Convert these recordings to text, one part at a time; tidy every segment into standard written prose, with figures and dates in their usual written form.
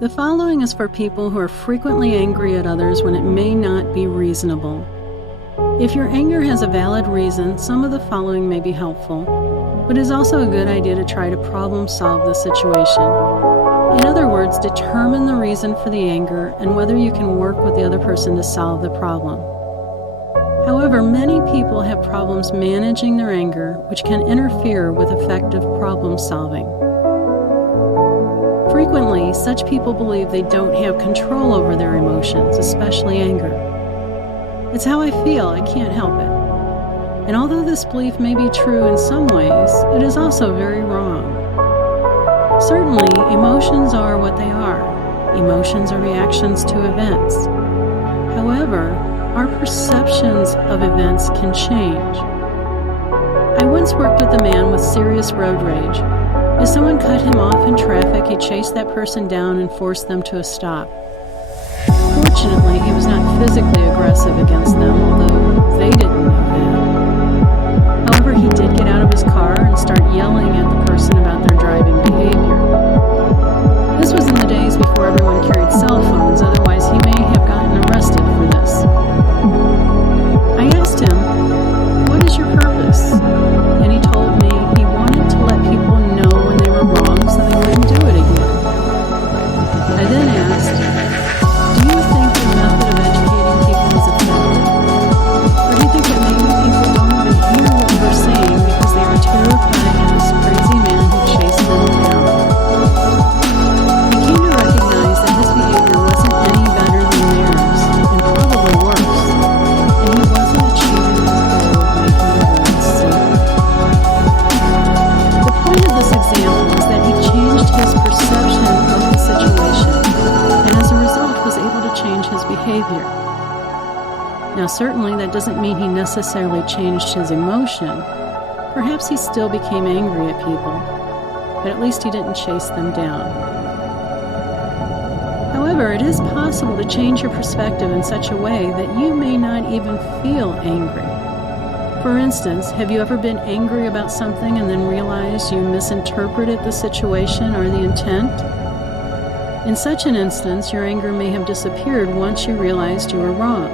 The following is for people who are frequently angry at others when it may not be reasonable. If your anger has a valid reason, some of the following may be helpful, but it is also a good idea to try to problem solve the situation. In other words, determine the reason for the anger and whether you can work with the other person to solve the problem. However, many people have problems managing their anger, which can interfere with effective problem solving. Frequently, such people believe they don't have control over their emotions, especially anger. It's how I feel, I can't help it. And although this belief may be true in some ways, it is also very wrong. Certainly, emotions are what they are. Emotions are reactions to events. However, our perceptions of events can change. I once worked with a man with serious road rage. If someone cut him off in traffic, he chased that person down and forced them to a stop. Fortunately, he was not physically aggressive against them, although they didn't know that. However, he did get out of his car and start yelling at the person about their driving behavior. This was in the days before everyone carried cell phones, otherwise he may have gotten arrested for this. I asked him, "What is your purpose?" And he told me he wanted to let people know when they were wrong so they wouldn't do it again. I then asked, "Do you think your method of educating people is effective? Or do you think that maybe people don't even hear what you're saying because they are terrified of this crazy man who chased them down?" He came to recognize that his behavior wasn't any better than theirs, and probably worse, and he wasn't achieving his goal of making the world safer. The point of this example is that he changed his perception of the situation, and as a result was able to change his behavior. Now certainly that doesn't mean he necessarily changed his emotion. Perhaps he still became angry at people, but at least he didn't chase them down. However, it is possible to change your perspective in such a way that you may not even feel angry. For instance, have you ever been angry about something and then realized you misinterpreted the situation or the intent? In such an instance, your anger may have disappeared once you realized you were wrong.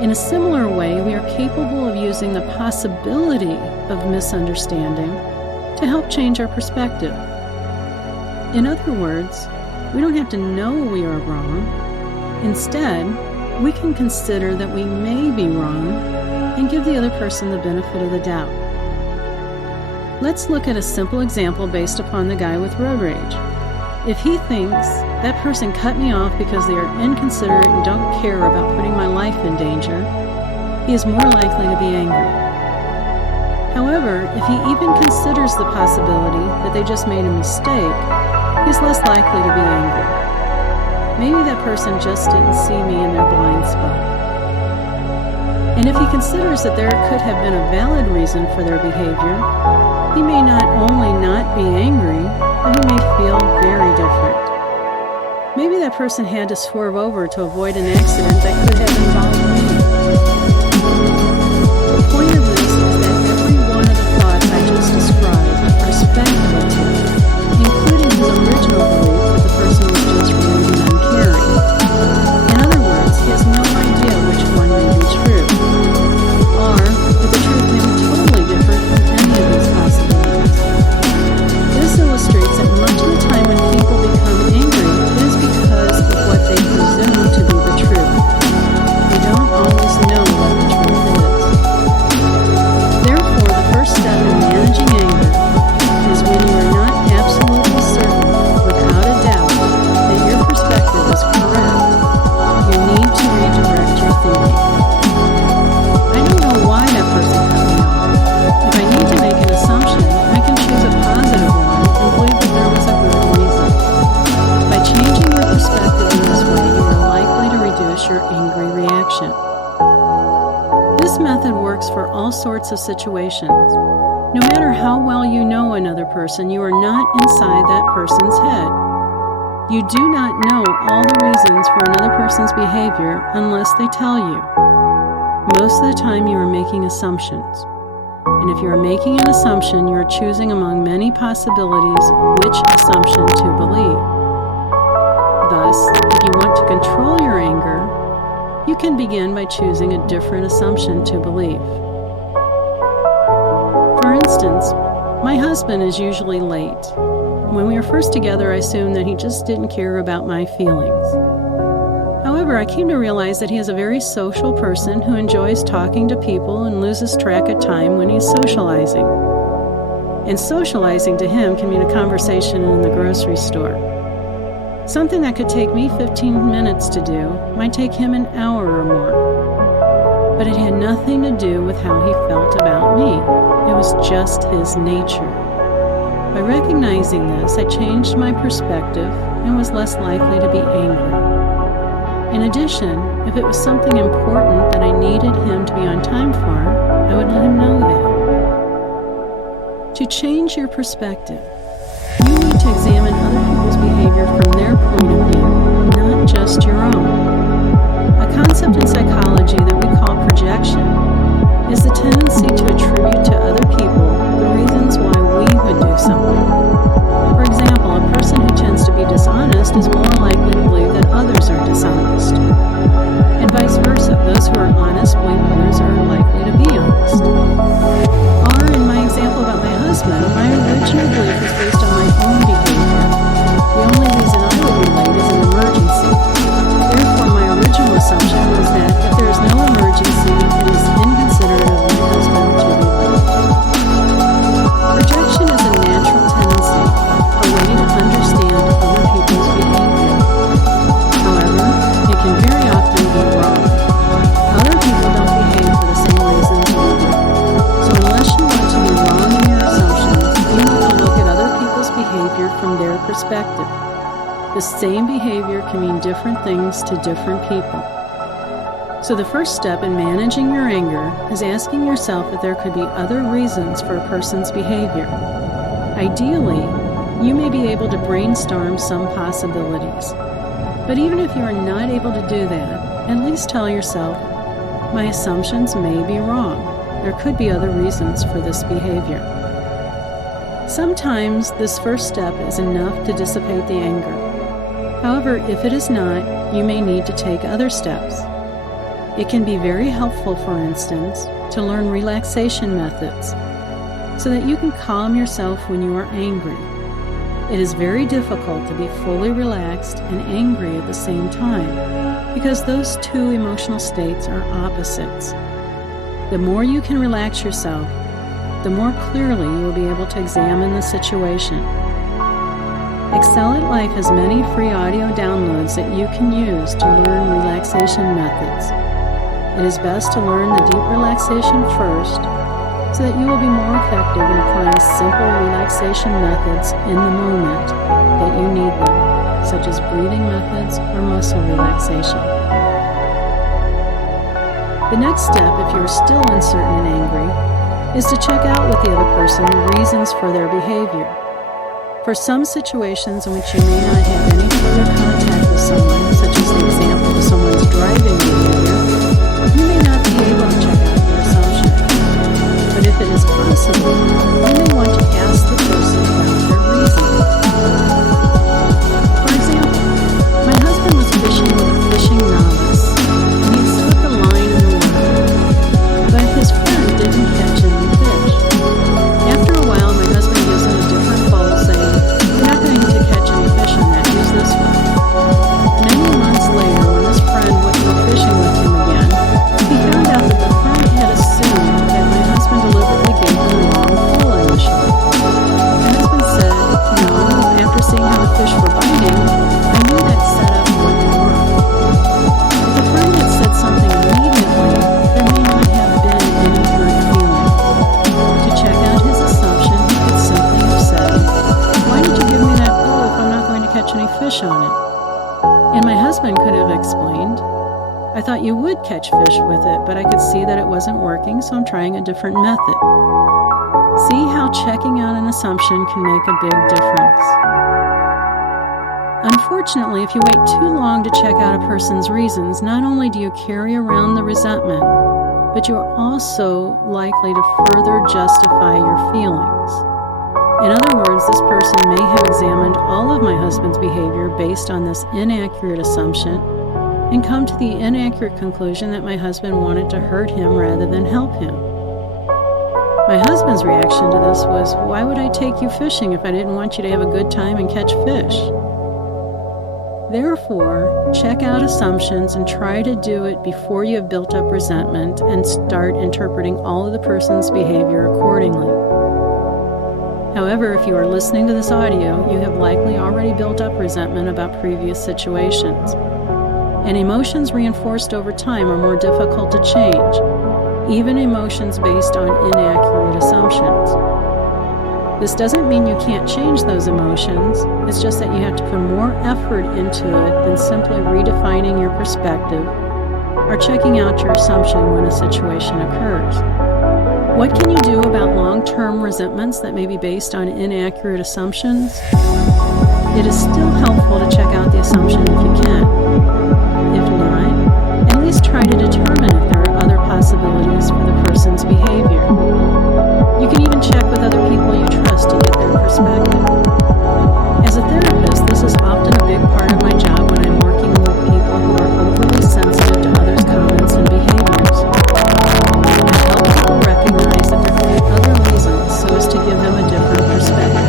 In a similar way, we are capable of using the possibility of misunderstanding to help change our perspective. In other words, we don't have to know we are wrong. Instead, we can consider that we may be wrong and give the other person the benefit of the doubt. Let's look at a simple example based upon the guy with road rage. If he thinks that person cut me off because they are inconsiderate and don't care about putting my life in danger, he is more likely to be angry. However, if he even considers the possibility that they just made a mistake, he's less likely to be angry. Maybe that person just didn't see me in their blind spot. And if he considers that there could have been a valid reason for their behavior, he may not only not be angry, but he may feel very different. Maybe that person had to swerve over to avoid an accident that could have involved me. The point of this is that every one of the thoughts I just described are speculative, including his original belief that the person was just rude and uncaring. In other words, he has no idea which one may be true, or that the truth may be totally different from any of these possibilities. This illustrates that much of the time when people become angry, it is because of what they presume to be the truth. They don't always know what the truth is. Therefore, the first step in managing anger is when you are not absolutely certain, without a doubt, that your perspective is correct. You need to redirect your thinking. I don't know why that person cut me off. If I need to make an assumption, I can choose a positive one and believe that there was a good reason. By changing your perspective in this way, you are likely to reduce your angry reaction. This method works for all sorts of situations. No matter how well you know another person, you are not inside that person's head. You do not know all the reasons for another person's behavior unless they tell you. Most of the time you are making assumptions. And if you are making an assumption, you are choosing among many possibilities which assumption to believe. can begin by choosing a different assumption to believe. For instance, my husband is usually late. When we were first together, I assumed that he just didn't care about my feelings. However, I came to realize that he is a very social person who enjoys talking to people and loses track of time when he's socializing. And socializing to him can mean a conversation in the grocery store. Something that could take me 15 minutes to do might take him an hour or more. But it had nothing to do with how he felt about me. It was just his nature. By recognizing this, I changed my perspective and was less likely to be angry. In addition, if it was something important that I needed him to be on time for, I would let him know that. To change your perspective, you need to examine other people's behavior from their point of view, not just your own. A concept in psychology that we call projection is the tendency to attribute to other people the reasons why we would do something. For example, a person who tends to be dishonest is more likely to believe that others are dishonest. And vice versa, those who are honest believe others are likely to be honest. Or, in my example about my husband, my original belief was based on my own behavior. The only reason I would be late is an emergency. Therefore, my original assumption was that if there is no emergency, it is inconsiderate of my husband to be late. Projection is a natural tendency, a way to understand other people's behavior. However, it can very often be wrong. Other people don't behave for the same reasons you do. So unless you want to be wrong in your assumptions, you need to look at other people's behavior from their perspective. The same behavior can mean different things to different people. So the first step in managing your anger is asking yourself if there could be other reasons for a person's behavior. Ideally, you may be able to brainstorm some possibilities. But even if you are not able to do that, at least tell yourself, my assumptions may be wrong. There could be other reasons for this behavior. Sometimes this first step is enough to dissipate the anger. However, if it is not, you may need to take other steps. It can be very helpful, for instance, to learn relaxation methods so that you can calm yourself when you are angry. It is very difficult to be fully relaxed and angry at the same time because those two emotional states are opposites. The more you can relax yourself, the more clearly you will be able to examine the situation. Excel at Life has many free audio downloads that you can use to learn relaxation methods. It is best to learn the deep relaxation first so that you will be more effective in applying simple relaxation methods in the moment that you need them, such as breathing methods or muscle relaxation. The next step, if you are still uncertain and angry, is to check out with the other person the reasons for their behavior. For some situations in which you may not have any further contact with someone, such as the example of someone's driving behavior, you may not be able to check out their assumption. But if it is possible, you may want to ask the person about their reason. For example, my husband was fishing with a fishing novice, and he set up a line in the water, but his friend didn't catch any fish. After a while, my husband gives him a different pole, saying, "You're not going to catch any fish on that, use this one." Many months later, when his friend went to go fishing with him again, he found out that the friend had assumed that my husband deliberately gave him the wrong pole initially. My husband said, "No, after seeing how the fish were biting, I knew that setup wouldn't work." If the friend had said something immediately, there may not have been any hurt feeling. To check out his assumption, he could simply have said, "Why did you give me that pole if I'm not going to catch any fish on it?" And my husband could have explained, "I thought you would catch fish with it, but I could see that it wasn't working, so I'm trying a different method." See how checking out an assumption can make a big difference. Unfortunately, if you wait too long to check out a person's reasons, not only do you carry around the resentment, but you are also likely to further justify your feelings. In other words, this person may have examined all of my husband's behavior based on this inaccurate assumption and come to the inaccurate conclusion that my husband wanted to hurt him rather than help him. My husband's reaction to this was, "Why would I take you fishing if I didn't want you to have a good time and catch fish?" Therefore, check out assumptions and try to do it before you have built up resentment and start interpreting all of the person's behavior accordingly. However, if you are listening to this audio, you have likely already built up resentment about previous situations. And emotions reinforced over time are more difficult to change, even emotions based on inaccurate assumptions. This doesn't mean you can't change those emotions, it's just that you have to put more effort into it than simply redefining your perspective or checking out your assumption when a situation occurs. What can you do about long-term resentments that may be based on inaccurate assumptions? It is still helpful to check out the assumption if you can. If not, at least try to determine if there are other possibilities for the person's behavior. You can even check with other people you trust to get their perspective. As a therapist, this is often a big part of my job when I'm working with people who are overly sensitive to others' comments and behaviors. I help people recognize that there could be other reasons so as to give them a different perspective.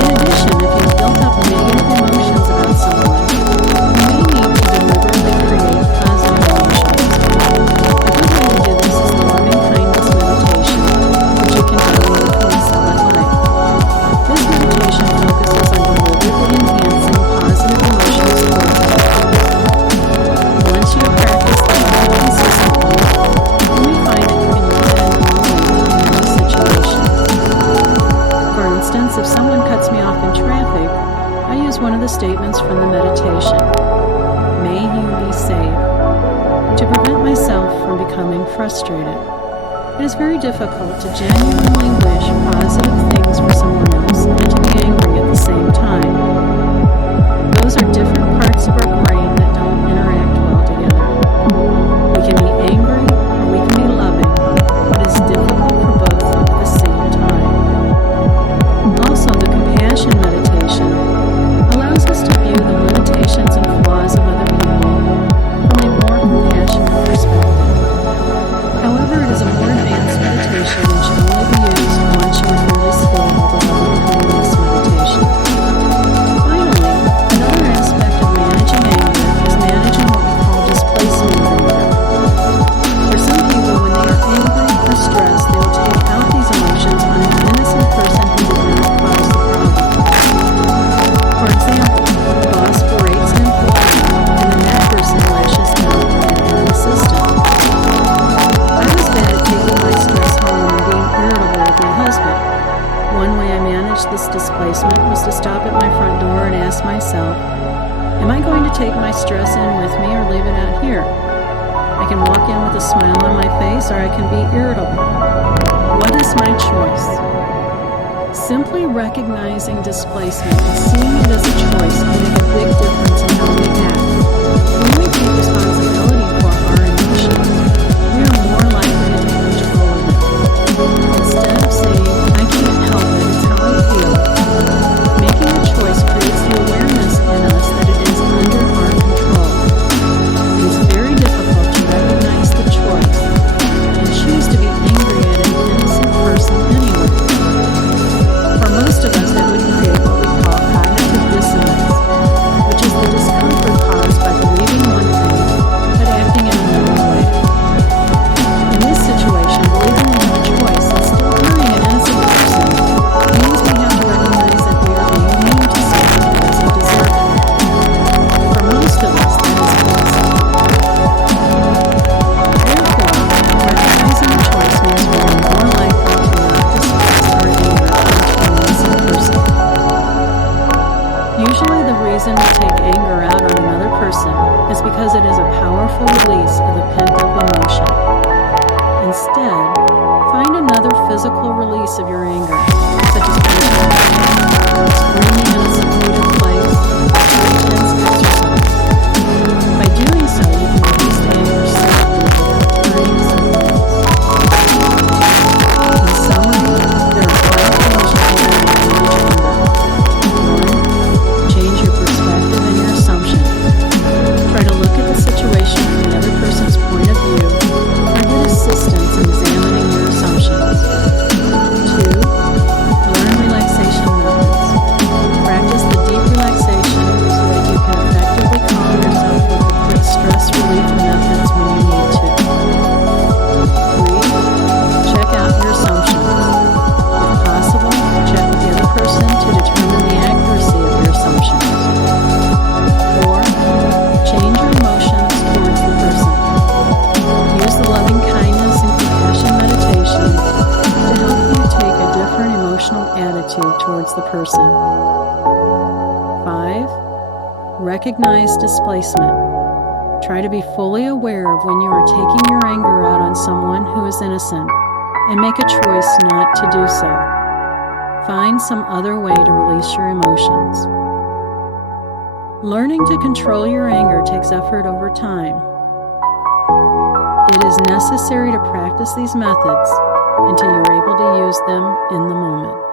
In addition, if you've built up negative emotions about someone, you may need to deliberately create positive emotions. A good way to do this is the loving kindness meditation, which you can download from the Summit Life. This meditation focuses on deliberately enhancing positive emotions towards others. Once you have practiced the method consistently, you may find that you can use it in many situations. For instance, if someone cuts me off in traffic, I use one of the statements from the meditation, "May you be safe," to prevent myself from becoming frustrated. It is very difficult to genuinely wish positive things for someone else and to be angry at the same time. Those are different parts of our brain that don't interact well together. We can be angry or we can be loving, but it's difficult for both at the same time. Also, the compassion meditation allows us to view the limitations and flaws of other people from a more compassionate perspective. However, it is a more advanced meditation and should only be used once you are fairly skilled with the loving kindness meditation. Finally, another aspect of managing anger is managing what we call displacement of anger. For some people, when they are angry or stressed, they will take out these emotions on an innocent person who did not cause the problem. For example, the boss berates an employee and then that person lashes out at an assistant. I was bad at taking my stress home and being irritable with my husband. One way I managed this displacement was to stop at my front door and ask myself, am I going to take my stress in with me or leave it out here? I can walk in with a smile on my face or I can be irritable. What is my choice? Simply recognizing displacement and seeing it as a choice can make a big difference in how we act. When we take responsibility for our emotions, we are more likely to take control of them. Instead of saying, "I can't help it, it's how I feel," making a choice creates the awareness in us that it is under our control. It is very difficult to recognize the choice and choose to be angry at an innocent person anyway. For most of us, that would create what we call cognitive dissonance, which is the discomfort caused by believing one thing but acting in another way. In this situation, believing we have a choice and still hurting an innocent person means we have to recognize that we are being mean to someone who doesn't deserve it. For most of us, that is possible. Therefore, recognizing a choice means we are more likely to not display our anger onto an innocent person. Usually the reason we take anger out on another person is because it is a powerful release of a pent-up emotion. Instead, find another physical release of your anger, such as punching, screaming in a secluded place, or intense exercise. By doing so, you can release the anger safely without hurting someone else. In summary, there are 5 things you can do to manage anger. 1. Change your perspective and your assumptions. Recognize displacement. Try to be fully aware of when you are taking your anger out on someone who is innocent, and make a choice not to do so. Find some other way to release your emotions. Learning to control your anger takes effort over time. It is necessary to practice these methods until you're able to use them in the moment.